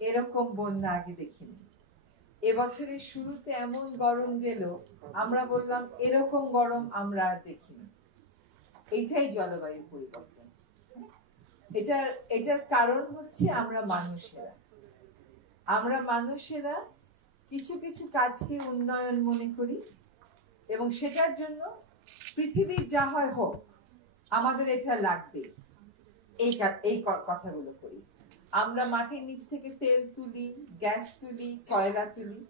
এরকম বন্যা আগে দেখিনি। এবছরের শুরুতে এমন গরম গেল, আমরা বললাম এরকম গরম আমরা আর দেখিনি। এটাই জলবায়ু পরিবর্তন। এটার কারণ হচ্ছে আমরা মানুষেরা কিছু কিছু কাজকে উন্নয়ন মনে করি এবং সেটার জন্য পৃথিবীর যা হয় হোক আমাদের এটা লাগবে, এই কথাগুলো করি। আমরা মাটির নিচ থেকে তেল তুলি, গ্যাস তুলি, কয়লা তুলি,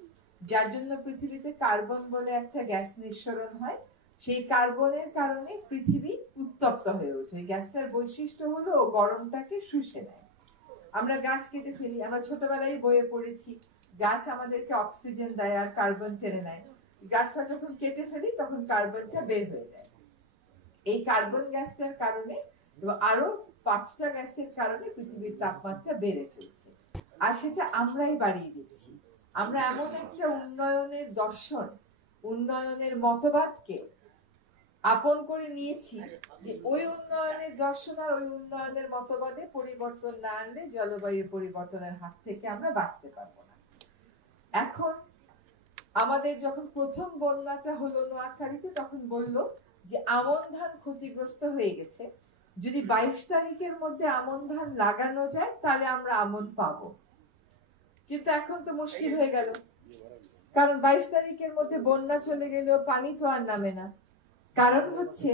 যার জন্য পৃথিবীতে কার্বন বলে একটা গ্যাস নিঃসরণ হয়। সেই কার্বনের কারণে পৃথিবী উত্তপ্ত হয়ে ওঠে। গ্যাসটার বৈশিষ্ট্য হলো গরমটাকে শুষে নেয়। আমরা গাছ কেটে ফেলি, আমরা ছোটবেলায় বইয়ে পড়েছি গাছ আমাদেরকে অক্সিজেন দেয় আর কার্বন টেনে নেয়। গাছটা যখন কেটে ফেলি তখন কার্বনটা বের হয়ে যায়। এই কার্বন গ্যাসটার কারণে আরো 5টা গ্যাসের কারণে পৃথিবীর তাপমাত্রা বেড়ে চলছে, আর সেটা আমরাই বাড়িয়ে দিচ্ছি। আমরা এমন একটা উন্নয়নের দর্শন, উন্নয়নের মতবাদকে আপন করে নিয়েছি যে ওই উন্নয়নের দর্শন আর ওই উন্নয়নের মতবাদে পরিবর্তন না আনলে জলবায়ু পরিবর্তনের হাত থেকে আমরা বাঁচতে পারবো না। এখন আমাদের যখন প্রথম বন্যাটা হলো নোয়াখালীতে, তখন বললো যে আমন ধান ক্ষতিগ্রস্ত হয়ে গেছে, যদি 22 তারিখের মধ্যে আমন ধান লাগানো যায় তাহলে আমরা আমন পাবো। কিন্তু এখন তো মুশকিল হয়ে গেল, কারণ 22 তারিখের মধ্যে বন্যা চলে গেলেও পানি তো আর নামে না। কারণ হচ্ছে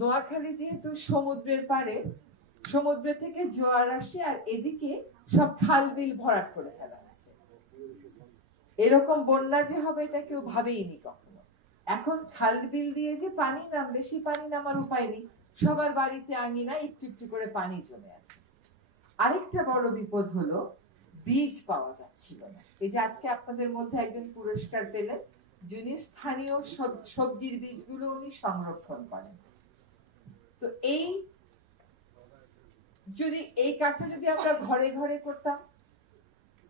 নোয়াখালী যেহেতু সমুদ্রের পাড়ে, সমুদ্র থেকে জোয়ার আসে আর এদিকে সব খাল বিল ভরাট করে ফেলা আছে। এরকম বন্যা যে হবে এটা কেউ ভাবেইনি কখনো। এখন খাল বিল দিয়ে যে পানি নামবে, সেই পানি নামার উপায় নেই। সবার বাড়িতে আঙিনায় একটু একটু করে পানি জমে আছে। আরেকটা বড় বিপদ হলো বীজ পাওয়া যাচ্ছিল না। এই যে আজকে আপনাদের মধ্যে একজন পুরস্কার পেলেন, যিনি স্থানীয় সবজির বীজগুলো উনি সংরক্ষণ করেন। তো এই কাজটা যদি আমরা ঘরে ঘরে করতাম,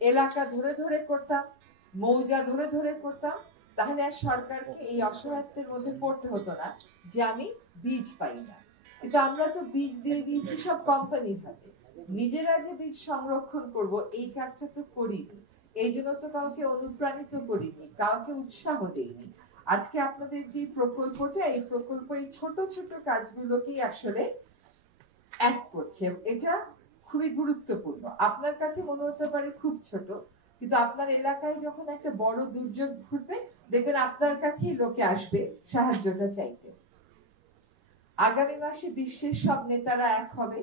এলাকা ধরে ধরে করতাম, মৌজা ধরে ধরে করতাম, তাহলে আর সরকারকে এই অসহায়ত্বের মধ্যে পড়তে হতো না যে আমি বীজ পাই না। কিন্তু আমরা তো বীজ দিয়ে দিয়েছি সব কোম্পানির হাতে, নিজেরা যে বীজ সংরক্ষণ করব এই কাজটা তো করিনি। এই জন্য তো কাউকে অনুপ্রাণিত করিনি, কাউকে উৎসাহ দেইনি। আজকে আপনাদের যে প্রকল্পটা, এই প্রকল্প এই ছোট ছোট কাজগুলোকেই আসলে এক করছে। এটা খুবই গুরুত্বপূর্ণ। আপনার কাছে মনে হতে পারে খুব ছোট, কিন্তু আপনার এলাকায় যখন একটা বড় দুর্যোগ ঘটবে, দেখবেন আপনার কাছেই লোকে আসবে সাহায্যটা চাইতে। আগামী মাসে বিশ্বের সব নেতারা এক হবে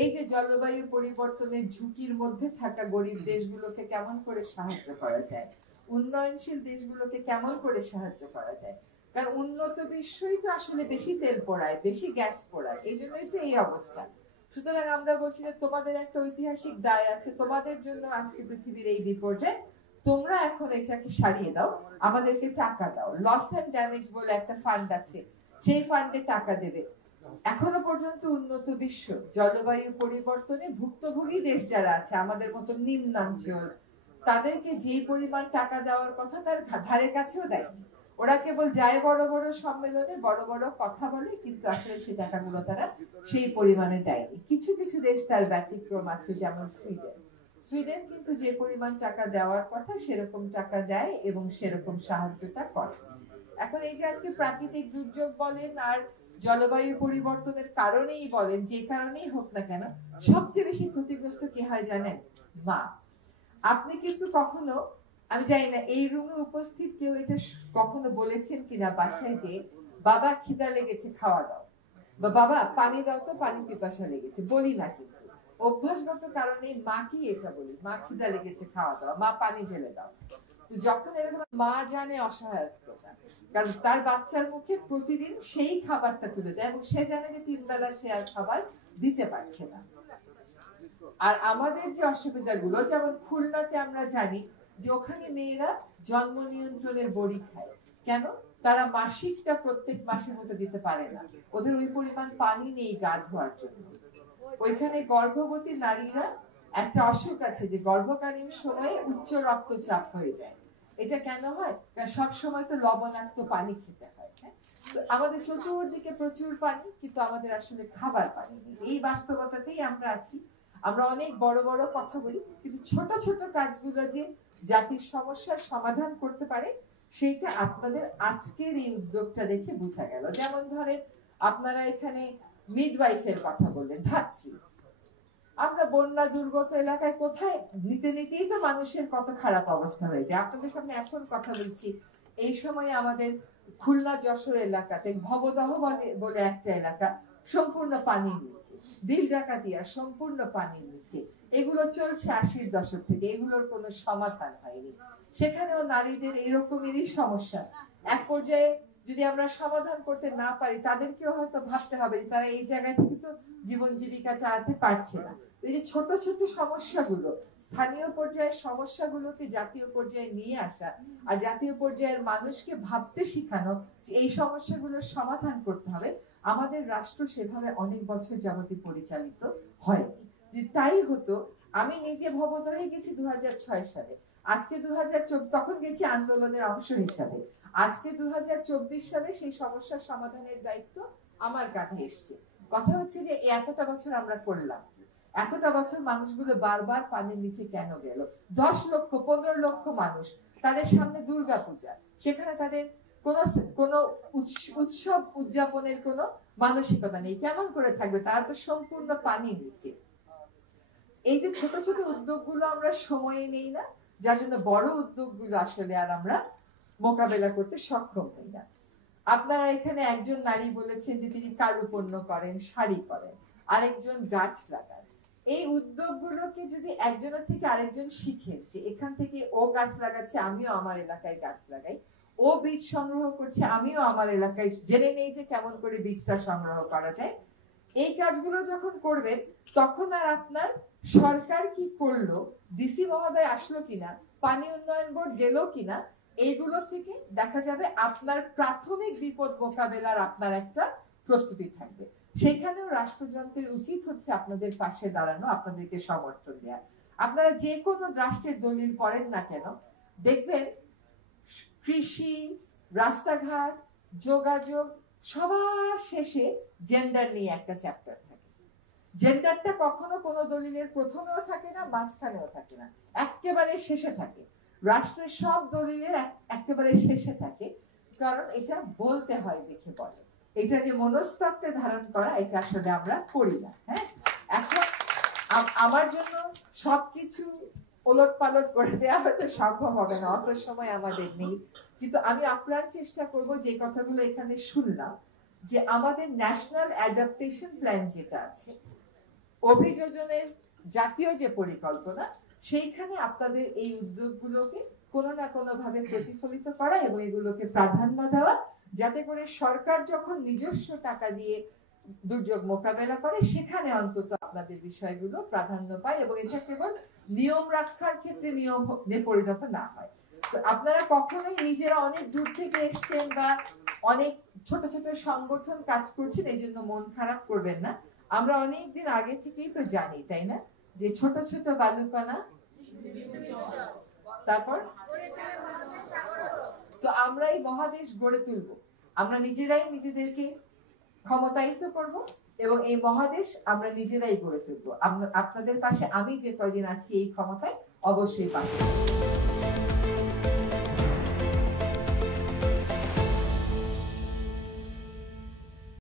এই যে জলবায়ু পরিবর্তনের ঝুঁকির মধ্যে থাকা গরিব দেশগুলোকে কেমন করে সাহায্য করা যায়, উন্নয়নশীল দেশগুলোকে কেমন করে সাহায্য করা যায়। কারণ উন্নত বিশ্বই তো আসলে বেশি তেল পোড়ায়, বেশি গ্যাস পোড়ায়, এই জন্যই তো এই অবস্থা। সুতরাং আমরা বলছি যে তোমাদের একটা ঐতিহাসিক দায় আছে, তোমাদের জন্য আজকে পৃথিবীর এই বিপর্যয়, তোমরা এখন এটাকে সারিয়ে দাও, আমাদেরকে টাকা দাও। লস এন্ড ড্যামেজ বলে একটা ফান্ড আছে, সেই ফান্ডে টাকা দেবে। এখনো পর্যন্ত উন্নত বিশ্ব জলবায়ু পরিবর্তনে ভুক্তভোগী দেশ যারা আছে, আমাদের মতো নিম্নাঞ্চল, তাদেরকে যে পরিমাণ টাকা দেওয়ার কথা তার ধারে কাছেও দেয়নি। ওরা কেবল যায় বড় বড় সম্মেলনে বড় বড় কথা বলে, কিন্তু আসলে সেই টাকাগুলো তারা সেই পরিমাণে দেয়নি। কিছু কিছু দেশ তার ব্যতিক্রম আছে, যেমন সুইডেন কিন্তু যে পরিমাণ টাকা দেওয়ার কথা সেরকম টাকা দেয় এবং সেরকম সাহায্যটা করে। এখন এই যে আজকে প্রাকৃতিক দুর্যোগ বলেন আর জলবায়ু পরিবর্তনের কারণেই বলেন, যে কারণেই হোক না কেন, সবচেয়ে বেশি ক্ষতিগ্রস্ত কি হয় জানেন? মা। আপনি কিন্তু কখনো, আমি জানি না এই রুমে উপস্থিত কেউ এটা কখনো বলেছেন কিনা বাসায় যে বাবা খিদা লেগেছে খাওয়া দাও, বা বাবা পানি দাও তো পানি পিপাসা লেগেছে, বলি না। কিন্তু অভ্যাসগত কারণে মা কি এটা বলি, মা খিদা লেগেছে খাওয়া দাও, মা পানি ঢেলে দাও। যখন এরকম মা জানে অসহায়ত্বটা, কারণ তার বাচ্চার মুখে প্রতিদিন সেই খাবারটা তুলে দেয় এবং সে জানে যে 3 বেলা সে আর খাবার দিতে পারছে না। আর আমাদের যে অসুবিধাগুলো, যেমন খুলনাতে আমরা জানি যে ওখানে মেয়েরা জন্ম নিয়ন্ত্রণের বড়ি খায়। কেন? তারা মাসিকটা প্রত্যেক মাসের মতো দিতে পারে না, ওদের ওই পরিমাণ পানি নেই গা ধোয়ার জন্য। ওইখানে গর্ভবতী নারীরা একটা অসুখ আছে যে গর্ভকালীন সময়ে উচ্চ রক্তচাপ হয়ে যায়। এটা কেন হয়? কারণ সব সময় তো লবণাক্ত পানি খেতে হয়। আমাদের চতুর্দিকে প্রচুর পানি, কিন্তু আমাদের আসলে খাবার পানি নেই। এই বাস্তবতাতেই আমরা আছি। আমরা অনেক বড় বড় কথা বলি, কিন্তু ছোট ছোট কাজগুলো যে জাতির সমস্যার সমাধান করতে পারে সেইটা আপনাদের আজকের এই উদ্যোগটা দেখে বোঝা গেল। যেমন ধরেন আপনারা এখানে মিডওয়াইফের কথা বললেন, ধাত্রী। আমরা বন্যা দুর্গত এলাকায় কোথায় নিতে নিতেই তো মানুষের কত খারাপ অবস্থা হয়ে যায়। আপনাদের সামনে এখন কথা বলছি, এই সময় আমাদের খুলনা যশোর এলাকাতে ভবদহ বলে একটা এলাকা সম্পূর্ণ পানির নিচে, বিল ডাকাতিয়া সম্পূর্ণ পানির নিচে। এগুলো চলছে 80-র দশক থেকে, এগুলোর কোনো সমাধান হয়নি। সেখানেও নারীদের এরকমেরই সমস্যা। এক পর্যায়ে যদি আমরা সমাধান করতে না পারি, তাদেরকেও হয়তো ভাবতে হবে তারা এই জায়গা থেকে তো জীবন জীবিকা চালাতে পারছে না। এই যে ছোট ছোট সমস্যাগুলো, স্থানীয় পর্যায়ের সমস্যাগুলোকে জাতীয় পর্যায়ে নিয়ে আসা আর জাতীয় পর্যায়ের মানুষকে ভাবতে শিখানো যে এই সমস্যাগুলোর সমাধান করতে হবে, আমাদের রাষ্ট্র সেভাবে অনেক বছর যাবতীয় পরিচালিত হয়নি। যদি তাই হতো, আমি নিজে ভবদহে গেছি 2006 সালে, আজকে 2024, তখন গেছি আন্দোলনের অংশ হিসাবে। আজকে 2024 সালে সেই সমস্যার সমাধানের দায়িত্ব আমার কাঁধে এসছে। কথা হচ্ছে যে এতটা বছর আমরা করলাম, এতটা বছর মানুষগুলো বারবার পানির নিচে কেন গেল? 10 লক্ষ 15 লক্ষ মানুষ, তাদের সামনে দুর্গাপূজা, সেখানে তাদের কোনো উৎসব উদযাপনের কোনো মানসিকতা নেই। কেমন করে থাকবে? তারা তো সম্পূর্ণ পানির নিচে। এই যে ছোট ছোট উদ্যোগগুলো আমরা সময়ে নেই না, যার জন্য বড় উদ্যোগগুলো আসলে আর আমরা মোকাবেলা করতে সক্ষম হই না। আপনারা এখানে একজন নারী বলেছেন যে তিনি কারুপণ্য করেন, শাড়ি করেন, আরেকজন গাছ লাগান। এই উদ্যোগগুলোকে যদি একজনের থেকে আরেকজন শিখেন যে এখান থেকে ও গাছ লাগাচ্ছে, আমিও আমার এলাকায় গাছ লাগাই, ও বীজ সংগ্রহ করছে, আমিও আমার এলাকায় জেনে নেই যে কেমন করে বীজটা সংগ্রহ করা যায়। এই কাজগুলো যখন করবেন, তখন আর আপনার সরকার কি করলো, ডিসি মহোদয় আসলো কিনা, পানি উন্নয়ন বোর্ড গেল কিনা, এইগুলো থেকে দেখা যাবে আপনার প্রাথমিক বিপদ মোকাবেলার আপনার একটা প্রস্তুতি থাকবে। সেখানেও রাষ্ট্রযন্ত্রের উচিত হচ্ছে আপনাদের পাশে দাঁড়ানো, আপনাদেরকে সমর্থন দেওয়া। আপনারা যে কোনো রাষ্ট্রের দলিল পড়েন না কেন, দেখবেন কৃষি, রাস্তাঘাট, যোগাযোগ, সবার শেষে জেন্ডার নিয়ে একটা চ্যাপ্টার থাকে। জেন্ডারটা কখনো কোনো দলিলের প্রথমেও থাকে না, মাঝখানেও থাকে না, একেবারে শেষে থাকে। রাষ্ট্রের সব দলিলের একেবারে শেষে থাকে, কারণ এটা বলতে হয় দেখে বলে। এটা যে মনস্তত্ত্বে ধারণ করা, এটা আসলে আমরা করি না। হ্যাঁ, এখন আমার জন্য সবকিছু ওলট পালট করে দেওয়া হয়তো সম্ভব হবে না, অত সময় আমাদের নেই। কিন্তু আমি আপ্রাণ চেষ্টা করব যে কথাগুলো এখানে শুনলাম, যে আমাদের ন্যাশনাল অ্যাডাপ্টেশন প্ল্যান যেটা আছে, অভিযোজনের জাতীয় যে পরিকল্পনা, সেইখানে আপনাদের এই উদ্যোগগুলোকে কোনো না কোনো ভাবে প্রতিফলিত করা এবং এগুলোকে প্রাধান্য দেওয়া, যাতে করে সরকার যখন নিজস্ব টাকা দিয়ে দুর্যোগ মোকাবেলা করে, সেখানে অন্তত আপনাদের বিষয়গুলো প্রাধান্য পায় এবং এটা কেবল নিয়ম রক্ষার ক্ষেত্রে নিয়মে পরিণত না হয়। তো আপনারা কখনোই নিজেরা অনেক দূর থেকে এসছেন বা অনেক ছোট ছোট সংগঠন কাজ করছেন, এই জন্য মন খারাপ করবেন না। আমরা অনেকদিন আগে থেকেই তো জানি, তাই না, যে ছোট ছোট বালুকণা, তারপর তো আমরা এই মহাদেশ গড়ে তুলব, আমরা নিজেরাই নিজেদেরকে ক্ষমতায়িত করব এবং এই মহাদেশ আমরা নিজেরাই গড়ে তুলব। আপনাদের পাশে আমি যে কয়দিন আছি এই ক্ষমতায় অবশ্যই পাশে।